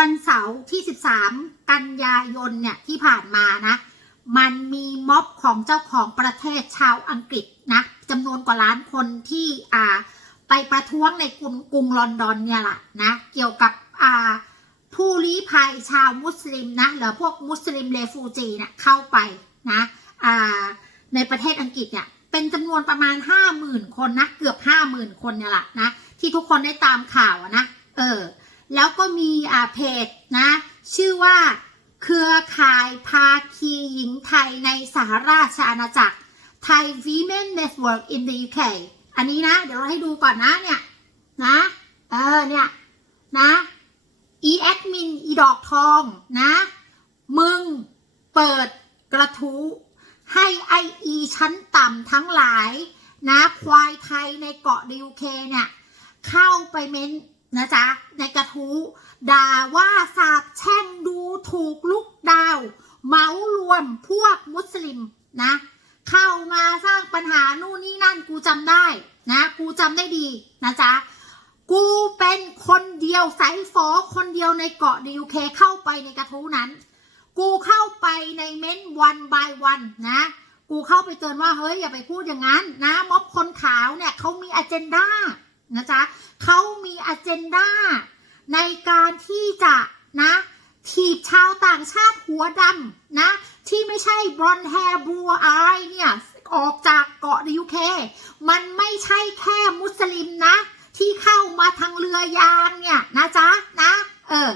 วันเสาร์ที่ 13 กันยายนเนี่ยที่ผ่านมานะ มันมีม็อบของเจ้าของประเทศชาวอังกฤษนะจำนวนกว่าล้านคนที่อ่าไปประท้วงในกรุงกรุงลอนดอนเนี่ยแหละนะเกี่ยวกับอ่าผู้ลี้ภัยชาวมุสลิมนะหรือพวกมุสลิมเลฟูจีเนี่ยเข้าไปนะอ่าในประเทศอังกฤษเนี่ยเป็นจำนวนประมาณ 50,000 คนนะเกือบ 50,000 คนเนี่ยแหละนะที่ทุกคนได้ตามข่าวนะเออ แล้วก็มีอ่าเพจนะ ชื่อว่าเครือข่ายภาคีหญิงไทยในสหราชอาณาจักร Thai Women Network in the UK อันนี้นะ เดี๋ยวเราให้ดูก่อนนะเนี่ยนะ เออเนี่ยนะ e admin อีดอกทองนะ มึงเปิดกระทู้ให้ไออีชั้นต่ำทั้งหลาย นะ ควายไทยในเกาะดิวเคเนี่ย เข้าไปเม้น นะจ๊ะ ในกระทู้ด่าว่าสาบแช่งดูถูกลุกดาว เมารวมพวกมุสลิมนะ เข้ามาสร้างปัญหานู่นนี่นั่นกูจำได้นะ กูจำได้ดีนะจ๊ะ กูเป็นคนเดียวไซฟอคนเดียวในเกาะดิวเคเข้าไปในกระทู้นั้น กูเข้าไปในเม้นวันบายวันนะกูเข้าไปเตือนว่าเฮ้ยอย่าไปพูดอย่างนั้นนะม็อบคนขาวเนี่ยเขามีอ g e n d a นะจ๊ะเขามีอเจนดาในการที่จะนะถีบชาวต่างชาติหัวดำนะ ที่ไม่ใช่บรอนแฮร์บัวอายเนี่ย ออกจากเกาะดิวเค มันไม่ใช่แค่มุสลิมนะ ที่เข้ามาทางเรือยางเนี่ยนะจ๊ะนะ เออ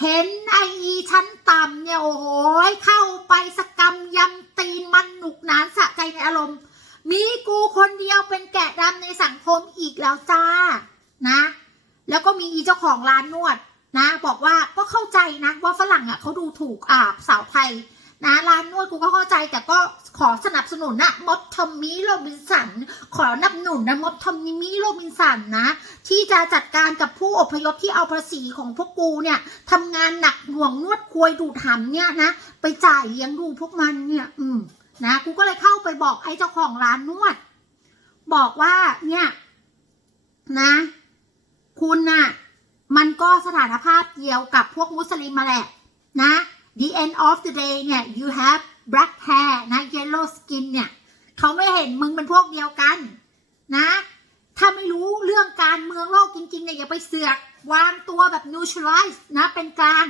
เห็นไออีชั้นต่ำเนี่ย โอ้โหเข้าไปสกรรมยำตีนมันหนุกหนานสะใจในอารมณ์ มีกูคนเดียวเป็นแกะดำในสังคมอีกแล้วจ้านะ แล้วก็มีอีเจ้าของร้านนวดนะ บอกว่าก็เข้าใจนะ ว่าฝรั่งอะเขาดูถูกอ่าสาวไทย นะร้านนวดกูก็เข้าใจแต่ก็ขอสนับสนุนนะม็อบทอมมี่โรบินสัน ขอ นับหนุนนะมอบทอมมี่โรบินสันนะ ที่จะจัดการกับผู้อพยพที่เอาภาษีของพวกกูเนี่ยทำงานหนักหน่วงนวดควยดูดหำเนี่ยนะ ไปจ่ายเลี้ยงดูพวกมันเนี่ย อืมนะกูก็เลยเข้าไปบอกไอ้เจ้าของร้านนวด บอกว่าเนี่ย นะ คุณน่ะ มันก็สถานภาพเดียวกับพวกมุสลิมมาแหละ นะ the end of the day เนี่ย you have black hair นะ yellow skin เนี่ย เขาไม่เห็นมึงเป็นพวกเดียวกัน นะ ถ้าไม่รู้เรื่องการเมืองโลกจริงๆเนี่ยอย่าไปเสือก วางตัวแบบ neutralize นะเป็นกลาง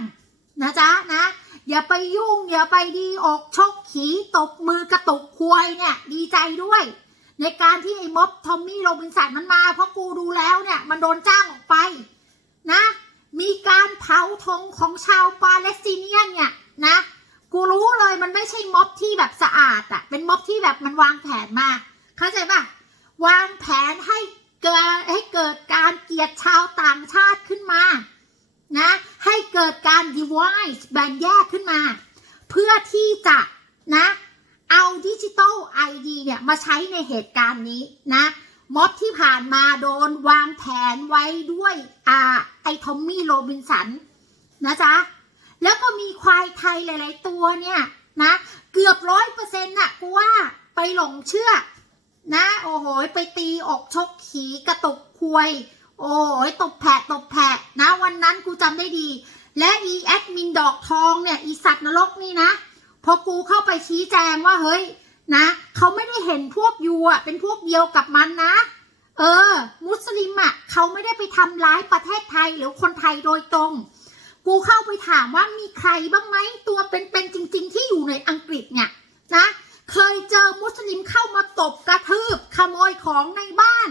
นะจ๊ะนะ อย่าไปยุ่ง อย่าไปดีอกชกขีตบมือกระตุกควยเนี่ย ดีใจด้วย ในการที่ไอ้ม็อบทอมมี่โรบินสันมันมา เพราะกูดูแล้วเนี่ย มันโดนจ้างออกไปนะ มีการเผาธงของชาวปาเลสไตเนียนเนี่ยนะกูรู้เลยมันไม่ใช่ม็อบที่แบบสะอาดอะเป็นม็อบที่แบบมันวางแผนมา เข้าใจปะ วางแผนให้เกิดให้เกิดการเกลียดชาวต่างชาติขึ้นมานะให้เกิดการ divide แบ่งแยกขึ้นมา เพื่อที่จะนะเอาดิจิตอลไอดีเนี่ยมาใช้ในเหตุการณ์นี้นะม็อบที่ผ่านมาโดนวางแผนไว้ด้วยอ่าไอทอมมี่โรบินสันนะจ๊ะ แล้วก็มีควายไทยหลาย ๆ ตัวเนี่ยนะเกือบร้อยเปอร์เซ็นต์น่ะกูว่าไปหลงเชื่อ นะ โอ้โหไปตีอกชกขีกระตุกควย โอ้ยตบแผะตบแผะนะ วันนั้นกูจำได้ดี และอีแอดมินดอกทองเนี่ยอีสัตว์นรกนี่นะพอกูเข้าไปชี้แจงว่าเฮ้ยนะเขาไม่ได้เห็นพวกยูอะเป็นพวกเดียวกับมันนะ เออ มุสลิมอะเขาไม่ได้ไปทำร้ายประเทศไทยหรือคนไทยโดยตรง กูเข้าไปถามว่ามีใครบ้างไหมตัวเป็นๆจริง ๆ ที่อยู่ในอังกฤษเนี่ยนะ เคยเจอมุสลิมเข้ามาตบกระทืบขโมยของในบ้าน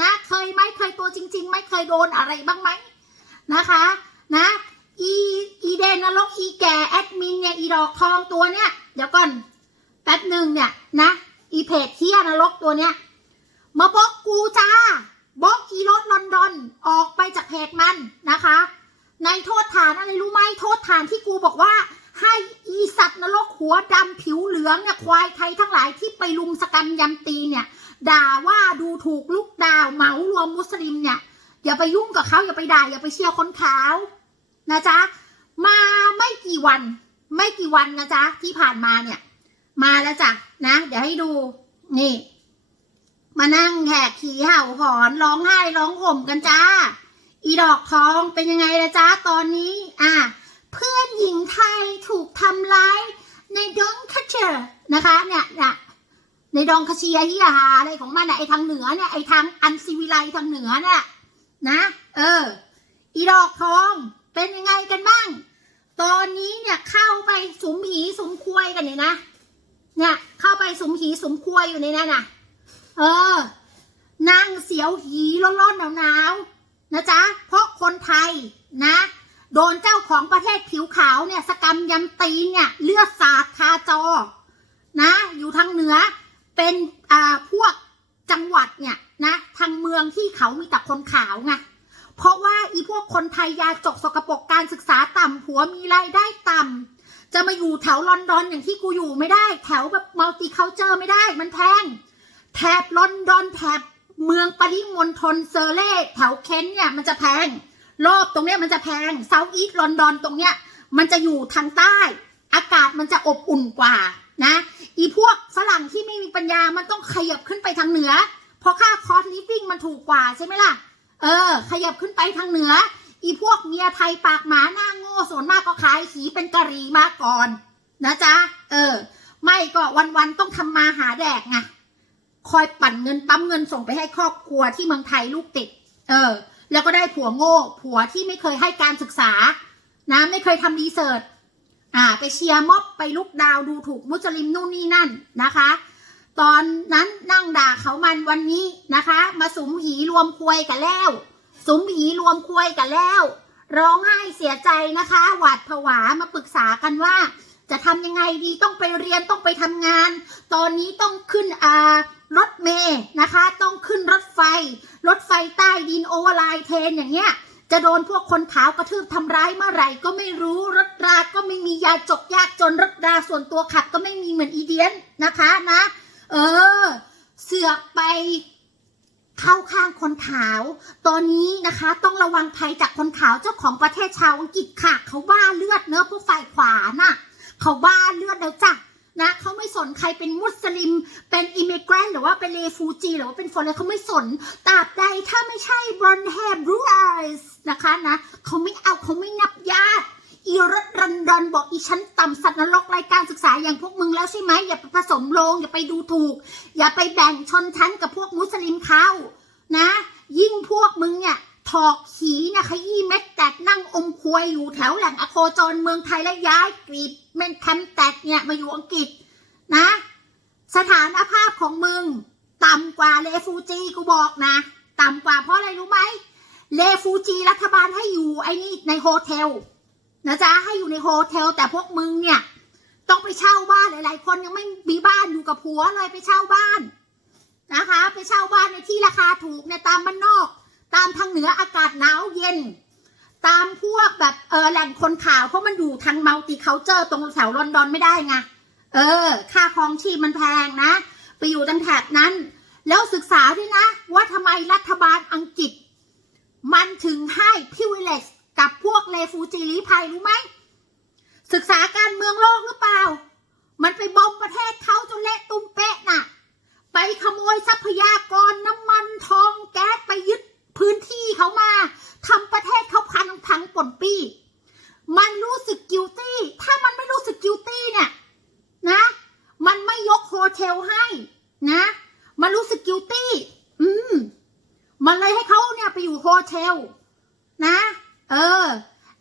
นะ เคยไหมเคยตัวจริง ๆ ไม่เคยโดนอะไรบ้างไหมนะคะ นะอีอีเดนนรกอีแก่แอดมินเนี่ยอีดอกทองตัวเนี้ยเดี๋ยวก่อนแป๊บหนึ่งเนี่ยนะอีเพจเที่ยนรกตัวเนี้ยมาบล็อกกูจ้าบล็อกอีรถลอนดอนออกไปจากเพจมันนะคะ ในโทษฐานอะไรรู้ไหมโทษฐานที่กูบอกว่า ให้อีสัตว์นรกหัวดำผิวเหลืองเนี่ยควายไทยทั้งหลายที่ไปลุมสกรรมยำตีเนี่ย ด่าว่าดูถูกลูกดาวเหมารวมมุสลิมเนี่ย อย่าไปยุ่งกับเขาอย่าไปด่าอย่าไปเชียร์คนขาวนะจ๊ะมาไม่กี่วัน ไม่กี่วันนะจ๊ะที่ผ่านมาเนี่ย มาแล้วจ้ะนะ เดี๋ยวให้ดูนี่ มานั่งแหกขี้เห่าหอนร้องไห้ร้องห่มกันจ้า อีดอกทองเป็นยังไงละจ้าตอนนี้ อะ เพื่อนหญิงไทยถูกทำร้ายในดองคาเชอร์นะคะเนี่ยเนี่ยในดองคาเชียฮิยาอะไรของมันน่ะไอทางเหนือเนี่ยไอทางอันซิวิไลทางเหนือน่ะนะ เออ อีดอกทองเป็นยังไงกันบ้าง ตอนนี้เนี่ยเข้าไปสมหีสมควยกันเลยนะ เนี่ยเข้าไปสมหีสมควยอยู่ในนั้นน่ะ เออ นั่งเสียวหีร้อนๆหนาวๆนะจ๊ะเพราะคนไทยนะ โดนเจ้าของประเทศผิวขาวเนี่ยสกรรมยำตีนเนี่ยเลือดสาดคาจอ นะ อยู่ทางเหนือเป็นอ่าพวกจังหวัดเนี่ยนะทางเมืองที่เขามีแต่คนขาวไงเพราะว่าอีพวกคนไทยยาจกสกปรกการศึกษาต่ำผัวมีรายได้ต่ำจะมาอยู่แถวลอนดอนอย่างที่กูอยู่ไม่ได้ แถวแบบมัลติเคาเจอร์ไม่ได้มันแพงแถบลอนดอนแถบเมืองปริมณฑลเซอร์เล่แถวเคนเนี่ยมันจะแพง รอบตรงเนี้ยมันจะแพงเซาท์อีสต์ลอนดอนตรงเนี้ยมันจะอยู่ทางใต้ อากาศมันจะอบอุ่นกว่านะ อีพวกฝรั่งที่ไม่มีปัญญามันต้องขยับขึ้นไปทางเหนือ เพราะค่าคอสลิฟวิ่งมันถูกกว่าใช่ไหมล่ะ เออ ขยับขึ้นไปทางเหนือ อีพวกเมียไทยปากหมาหน้าโง่ส่วนมากก็ขายขีเป็นกะหรี่มาก่อนนะจ๊ะ เออ ไม่ก็วันๆต้องทำมาหาแดกไง คอยปั่นเงินปั๊มเงินส่งไปให้ครอบครัวที่เมืองไทยลูกติด เออ แล้วก็ได้ผัวโง่ ผัวที่ไม่เคยให้การศึกษา นะไม่เคยทำรีเสิร์ชอ่า ไปเชียร์ม็อบไปลุกดาวดูถูกมุสลิมนู่นนี่นั่นนะคะ ตอนนั้นนั่งด่าเขามันวันนี้นะคะ มาสุมหีรวมควยกันแล้ว สุมหีรวมควยกันแล้ว ร้องไห้เสียใจนะคะ หวาดผวามาปรึกษากันว่า จะทำยังไงดีต้องไปเรียนต้องไปทำงาน ตอนนี้ต้องขึ้นอ่า รถเมย์นะคะ ต้องขึ้นรถไฟ รถไฟใต้ดินโอเวอร์ไลน์เทนอย่างเงี้ยจะโดนพวกคนขาวกระทืบทำร้ายเมื่อไหร่ก็ไม่รู้รถรา ก็ไม่มียาจกยากจนรถราส่วนตัวขับก็ไม่มีเหมือนอีเดียนนะคะนะ เออ เสือกไปเข้าข้างคนขาว ตอนนี้นะคะ ต้องระวังภัยจากคนขาวเจ้าของประเทศชาวอังกฤษค่ะ เขาบ้าเลือดเนื้อพวกฝ่ายขวาน่ะ เขาบ้าเลือดแล้วจ้ะ นะเขาไม่สนใครเป็นมุสลิม เป็นอิมิเกรนหรือว่าเป็นเรฟูจีหรือว่าเป็นฟอร์เรเขาไม่สนตราบใดถ้าไม่ใช่บรอนแฮบรูไอส์นะคะนะเขาไม่เอาเขาไม่นับญาติอีรถรันดอนบอกอีชั้นต่ำสัตว์นรกรายการศึกษาอย่างพวกมึงแล้วใช่ไหมอย่าไปผสมโลง อย่าไปดูถูก อย่าไปแบ่งชนชั้นกับพวกมุสลิมเขานะ ยิ่งพวกมึงเนี่ย ถอกขีนะขยี้เม็ดแตกนั่งอมควยอยู่แถวแหล่งอโคจรเมืองไทยและย้ายกรีบเมนแคมแตกเนี่ยมาอยู่อังกฤษนะ สถานภาพของมึง ต่ำกว่าเลฟูจีกูบอกนะ ต่ำกว่าเพราะอะไรรู้ไหมเลฟูจีรัฐบาลให้อยู่ไอ้นี่ในโฮเทลนะจ๊ะให้อยู่ในโฮเทลแต่พวกมึงเนี่ย ต้องไปเช่าบ้านหลาย ๆ คนยังไม่มีบ้านอยู่กับผัวเลยไปเช่าบ้านนะคะ ไปเช่าบ้านในที่ราคาถูกในยตามบ้านนอก ตามทางเหนืออากาศหนาวเย็น ตามพวกแบบเออแหล่งคนข่าวเพราะมันอยู่ทางมัลติเคาเจอร์ตรงแถวลอนดอนไม่ได้ไงเออ ค่าครองชีพมันแพงนะ ไปอยู่ทางแถบนั้น แล้วศึกษาด้วยนะ ว่าทำไมรัฐบาลอังกฤษ มันถึงให้ privilege กับพวกเลฟูจีลี้ภัยรู้ไหม ศึกษาการเมืองโลกหรือเปล่า มันไปบอมประเทศเขาจนเละตุ้มเป๊ะน่ะปขโมยทรัพยากรน้ำมันทองแก๊สไปยึดพื้นที่เขามาทำประเทศเขาพังพังป่นปี้ มันรู้สึกกิวตี้ ถ้ามันไม่รู้สึกกิวตี้เนี่ย นะ มันไม่ยกโฮเทลให้นะ มันรู้สึกกิวตี้ อืม มันเลยให้เขาเนี่ยไปอยู่โฮเทล นะ เออ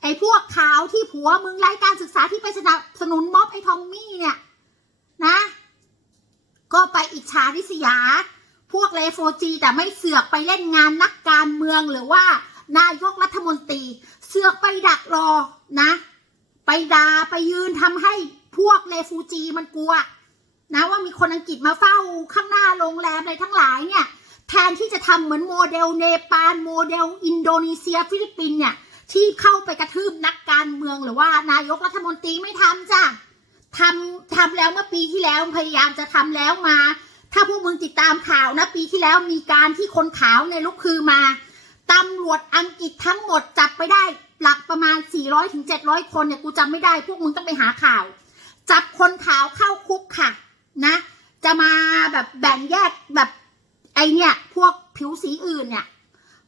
ไอ้พวกขาวที่ผัวมึงไร้การศึกษาที่ไปสนับสนุนม็อบไอ้ทอมมี่เนี่ย นะ ก็ไปอิจฉาริษยา พวกเลโฟจีแต่ ไม่เสือกไปเล่นงานนักการเมืองหรือว่า นายกรัฐมนตรี เสือกไปดักรอนะ ไปดาไปยืนทำให้พวกเลฟูจีมันกลัว นะว่ามีคนอังกฤษมาเฝ้าข้างหน้าโรงแรมอะไรทั้งหลายเนี่ย แทนที่จะทำเหมือนโมเดลเนปาลโมเดล อินโดนีเซีย ฟิลิปปินเนี่ยที่เข้าไปกระทืบนักการเมืองหรือว่านายกรัฐมนตรีไม่ทำจ้ะทำทำแล้วเมื่อปีที่แล้วพยายามจะทำแล้วมา ถ้าพวกมึงติดตามข่าวนะ ปีที่แล้วมีการที่คนขาวในลุกคือมาตำรวจอังกฤษทั้งหมดจับไปได้หลักประมาณ 400ถึง700 คนเนี่ยกูจำไม่ได้ พวกมึงต้องไปหาข่าว จับคนขาวเข้าคุกค่ะ นะ จะมาแบบแบ่งแยกแบบไอเนี่ย พวกผิวสีอื่นเนี่ย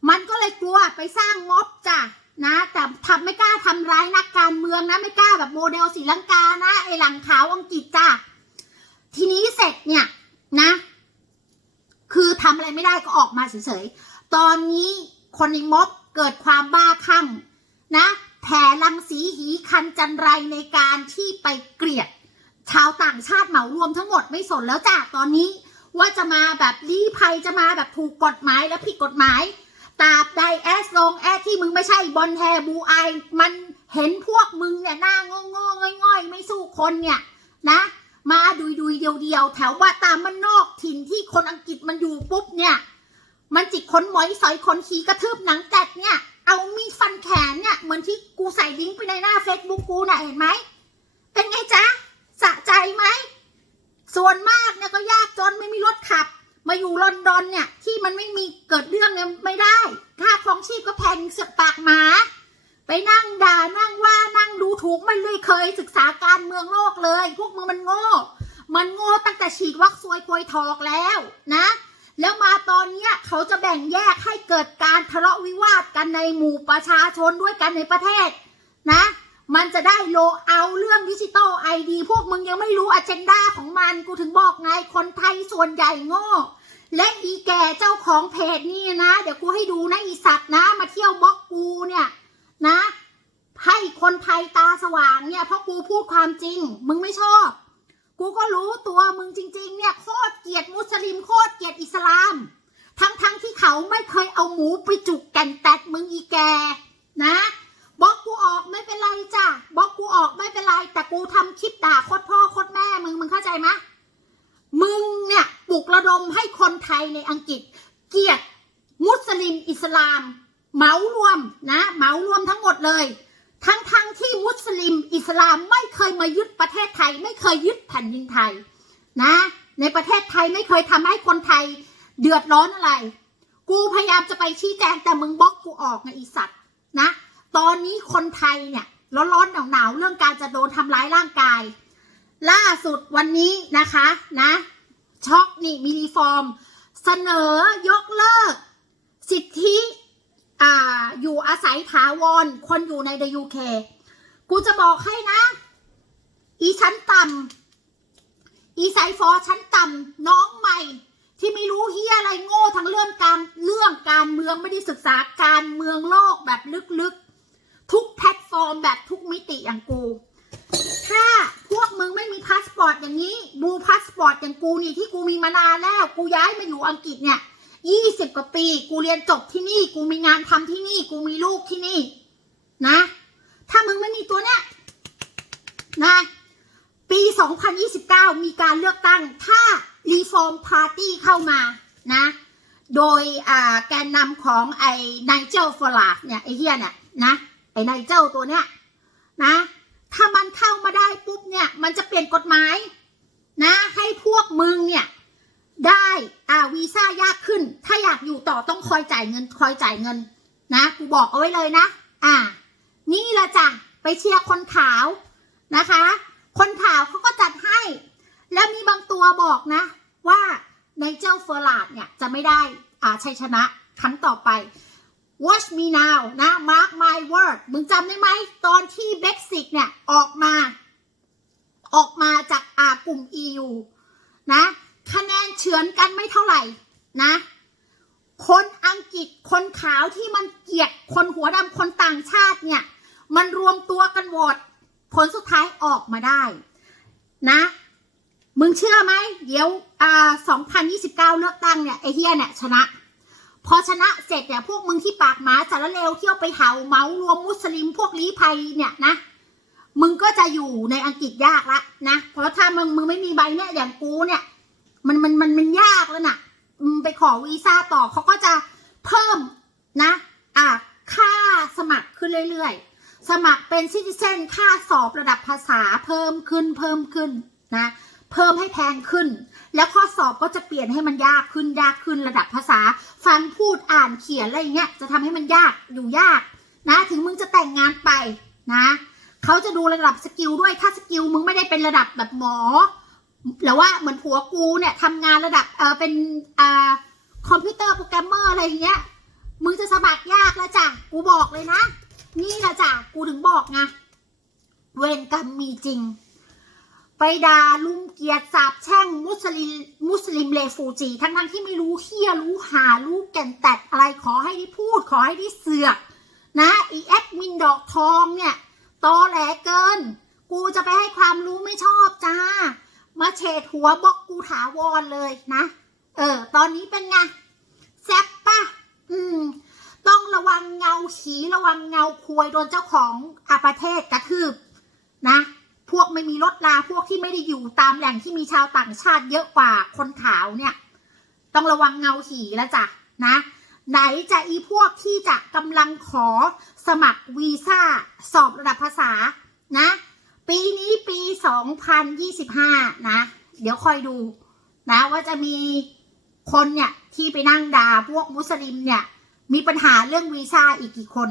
มันก็เลยกลัวไปสร้างม็อบจ้ะนะ แต่ทำไม่กล้าทำร้ายนักการเมืองนะ ไม่กล้าแบบโมเดลสีลังกานะ ไอหลังขาวอังกฤษจ้ะทีนี้เสร็จเนี่ย นะ คือทำอะไรไม่ได้ก็ออกมาเฉยๆ ตอนนี้คนในม็อบเกิดความบ้าคลั่งนะแผ่ลังสีหีคันจันไรในการที่ไปเกลียด ชาวต่างชาติเหมารวมทั้งหมดไม่สนแล้วจ้ะตอนนี้ ว่าจะมาแบบลี้ภัยจะมาแบบถูกกฎหมายและผิดกฎหมายตราบใดแอสลงแอสที่มึงไม่ใช่บอลแฮบูไอมันเห็นพวกมึงเนี่ยหน้างงงๆง่อยๆ ไม่สู้คนเนี่ยนะ มาดุยดุยๆเดียวแถวว่าตามมันนอกถิ่นที่คนอังกฤษมันอยู่ปุ๊บเนี่ย มันจิกขนหมอยสอยขนขี่กระทืบหนังแตกเนี่ย เอามีดฟันแขนเนี่ย เหมือนที่กูใส่ลิงก์ไปในหน้าเฟซบุ๊กกูน่ะเห็นไหม เป็นไงจ๊ะสะใจไหม ส่วนมากเนี่ยก็ยากจนไม่มีรถขับ มาอยู่ลอนดอนเนี่ยที่มันไม่มีเกิดเรื่องเนี่ยไม่ได้ ค่าครองชีพก็แพงเสือกปากหมา ไปนั่งด่านั่งว่านั่งดูถูกไม่เลยเคยศึกษาการเมืองโลกเลย พวกมึงมันโง่ มันโง่ตั้งแต่ฉีดวัคซวยควยทอกแล้วนะ แล้วมาตอนเนี้ยเขาจะแบ่งแยกให้เกิดการทะเลาะวิวาทกันในหมู่ประชาชนด้วยกันในประเทศนะ มันจะได้โลเอาเรื่องดิจิตอลไอดีพวกมึงยังไม่รู้อ g เจนดาของมันกูถึงบอกไงคนไทยส่วนใหญ่โง่และอีแก่เจ้าของเพจนี่นะ เดี๋ยวกูให้ดูนะอีสัตว์นะ มาเที่ยวบล็อกกูเนี่ย นะ ให้คนไทยตาสว่างเนี่ยเพราะกูพูดความจริง มึงไม่ชอบ กูก็รู้ตัวมึงจริง ๆ เนี่ยโคตรเกลียดมุสลิมโคตรเกลียดอิสลาม ทั้งๆที่เขาไม่เคยเอาหมูไปจุกแก่นแตดมึงอีแกนะบล็อกกูออกไม่เป็นไรจ้ะบล็อกกูออกไม่เป็นไร แต่กูทำคลิปด่าโคตรพ่อโคตรแม่มึงมึงเข้าใจไหมมึงเนี่ยปลุกระดมให้คนไทยในอังกฤษ เกลียดมุสลิมอิสลาม เหมารวมนะ เหมารวมทั้งหมดเลย ทั้งทั้งๆที่มุสลิม อิสลามไม่เคยมายึดประเทศไทย ไม่เคยยึดแผ่นดินไทยนะ ในประเทศไทยไม่เคยทำให้คนไทยเดือดร้อนอะไร กูพยายามจะไปชี้แจงแต่มึงบล็อกกูออกไงอีสัตว์นะ ตอนนี้คนไทยเนี่ยร้อนๆหนาวๆเรื่องการจะโดนทำร้ายร่างกาย ล่าสุดวันนี้นะคะนะช็อกนี่มีรีฟอร์ม เสนอยกเลิก สิทธิ อ่าอยู่อาศัยถาวรคนอยู่ในเดยูเคกูจะบอกให้นะ อีชั้นต่ำอีไซฟอร์ชั้นต่ำน้องใหม่ ที่ไม่รู้เฮียอะไรโง่ทั้งเรื่องการเรื่องการเมืองไม่ได้ศึกษาการเมืองโลกแบบลึกๆ ทุกแพลตฟอร์มแบบทุกมิติอย่างกู ถ้าพวกมึงไม่มีพาสปอร์ตอย่างนี้บูพาสปอร์ตอย่างกูนี่ที่กูมีมานานแล้ว กูย้ายมาอยู่อังกฤษเนี่ย ยี่สิบกว่าปี กูเรียนจบที่นี่ กูมีงานทำที่นี่ กูมีลูกที่นี่ นะ ถ้ามึงไม่มีตัวเนี้ยนะ ปี 2029 มีการเลือกตั้ง ถ้า Reform Party เข้ามานะ โดยแกนนำของไอ้ไนเจลฟอร์ลาเนี่ยไอ้เฮียเนี่ยนะไอ้ไนเจลตัวเนี้ยนะ ถ้ามันเข้ามาได้ปุ๊บเนี่ย มันจะเปลี่ยนกฎหมาย นะ ให้พวกมึงเนี่ย ได้อ่าวีซ่ายากขึ้น ถ้าอยากอยู่ต่อต้องคอยจ่ายเงิน คอยจ่ายเงิน นะกูบอกเอาไว้เลยนะ อ่า นี่ละจ้ะไปเชียร์คนขาวนะคะ คนขาวเขาก็จัดให้ แล้วมีบางตัวบอกนะ ว่าไนเจลเฟอร์ลาดเนี่ยจะไม่ได้อ่าชัยชนะครั้งต่อไป watch me now นะ mark my word มึงจำได้ไหม ตอนที่เบ็กซิกเนี่ย ออกมา ออกมาจากอากลุ่ม EU นะ คะแนนเฉือนกันไม่เท่าไหร่นะ คนอังกฤษคนขาวที่มันเกลียดคนหัวดำคนต่างชาติเนี่ย มันรวมตัวกันโหวตผลสุดท้ายออกมาได้ นะ มึงเชื่อไหม เดี๋ยวอ่า2029 เลือกตั้งเนี่ย ไอเฮียเนี่ย ชนะ พอชนะเสร็จเนี่ย พวกมึงที่ปากหมาสารเลวเที่ยวไปเห่าเมารวมมุสลิมพวกลี้ภัยเนี่ยนะมึงก็จะอยู่ในอังกฤษยากละนะ เพราะถ้ามึงมึงไม่มีใบเนี่ยอย่างกูเนี่ย มันมันมันมันยากแล้วน่ะไปขอวีซ่าต่อเขาก็จะเพิ่มนะ อะค่าสมัครขึ้นเรื่อยๆ สมัครเป็นซิติเซนค่าสอบระดับภาษาเพิ่มขึ้นเพิ่มขึ้นนะ เพิ่มให้แพงขึ้น แล้วข้อสอบก็จะเปลี่ยนให้มันยากขึ้นยากขึ้นระดับภาษา ฟังพูดอ่านเขียนอะไรเงี้ยจะทำให้มันยากอยู่ยากนะ ถึงมึงจะแต่งงานไปนะเขาจะดูระดับสกิลด้วยถ้าสกิลมึงไม่ได้เป็นระดับแบบหมอ หรือว่าเหมือนผัวกูเนี่ยทำงานระดับเออเป็นอ่าคอมพิวเตอร์โปรแกรมเมอร์อะไรอย่างเงี้ยมึงจะสมัครยากแล้วจ้ะกูบอกเลยนะ นี่แหละจ้ะกูถึงบอกไงเวรกรรมมีจริง ไปด่าลุงเกียรติสาบแช่งมุสลิมมุสลิมเลฟูจี ทั้งทั้งที่ไม่รู้เฮียรู้หารู้แก่นแตดอะไรขอให้ได้พูด ขอให้ได้เสือกนะอีแอดมินดอกทองเนี่ยตอแหลเกิน กูจะไปให้ความรู้ไม่ชอบจ้า มาเฉดหัวบอกกูถาวรเลยนะ เออ ตอนนี้เป็นไงแซบปะอืม ต้องระวังเงาขีระวังเงาควยโดนเจ้าของอาประเทศกระทืบนะ พวกไม่มีรถลาพวกที่ไม่ได้อยู่ตามแหล่งที่มีชาวต่างชาติเยอะกว่าคนขาวเนี่ย ต้องระวังเงาขีแล้วจ้ะนะ ไหนจะอีพวกที่จะกำลังขอสมัครวีซ่า สอบระดับภาษานะ ปีนี้ปี 2025 นะ เดี๋ยวคอยดูนะว่าจะมีคนเนี่ยที่ไปนั่งด่าพวกมุสลิมเนี่ยมีปัญหาเรื่องวีซ่าอีกกี่คน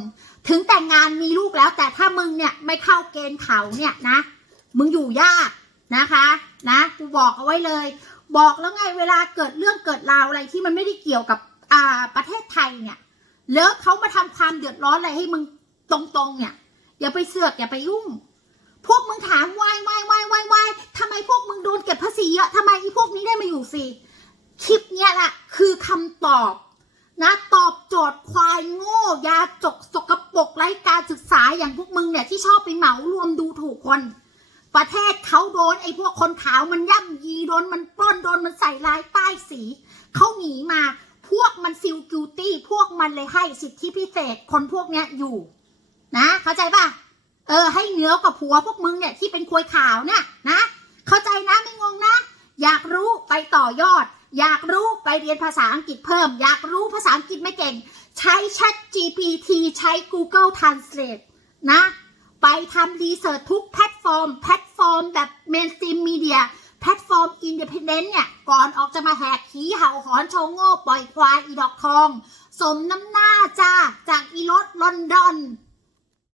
ถึงแต่งงานมีลูกแล้ว แต่ถ้ามึงเนี่ยไม่เข้าเกณฑ์เขาเนี่ยนะ มึงอยู่ยากนะคะนะกูบอกเอาไว้เลย บอกแล้วไงเวลาเกิดเรื่องเกิดราวอะไรที่มันไม่ได้เกี่ยวกับอ่าประเทศไทยเนี่ยแล้วเขามาทำความเดือดร้อนอะไรให้มึงตรงๆเนี่ย อย่าไปเสือกอย่าไปยุ่ง พวกมึงถามวายวายวายวายวายทำไมพวกมึงโดนเก็บภาษีเยอะทำไมไอีพวกนี้ได้มาอยู่ฟรีคลิปเนี่ยแหละคือคำตอบนะตอบโจทย์ควายโง่ยาจกสกปรกไร้การศึกษาอย่างพวกมึงเนี่ยที่ชอบไปเหมารวมดูถูกคน ประเทศเขาโดนไอ้พวกคนขาวมันย่ำยีโดนมันปล้นโดนมันใส่ลายป้ายสีเขาหนีมาพวกมันซิลกิวตี้พวกมันเลยให้สิทธิพิเศษคนพวกเนี้ยอยู่ นะ เข้าใจป่ะ เออให้เหนือกว่าผัวพวกมึงเนี่ยที่เป็นควยขาวเนี่ยนะ เข้าใจนะไม่งงนะ อยากรู้ไปต่อยอด อยากรู้ไปเรียนภาษาอังกฤษเพิ่ม อยากรู้ภาษาอังกฤษไม่เก่ง ใช้ Chat GPT ใช้ Google Translate นะ ไปทำรีเสิร์ชทุกแพลตฟอร์ม แพลตฟอร์มแบบเมนสตรีมมีเดียแพลตฟอร์มอินดิพเดนต์เนี่ย ก่อนออกจะมาแหกขี้เห่าหอนโชว์โง่ปล่อยควายอีดอกทอง สมน้ำหน้าจ้าจากอีรถลอนดอน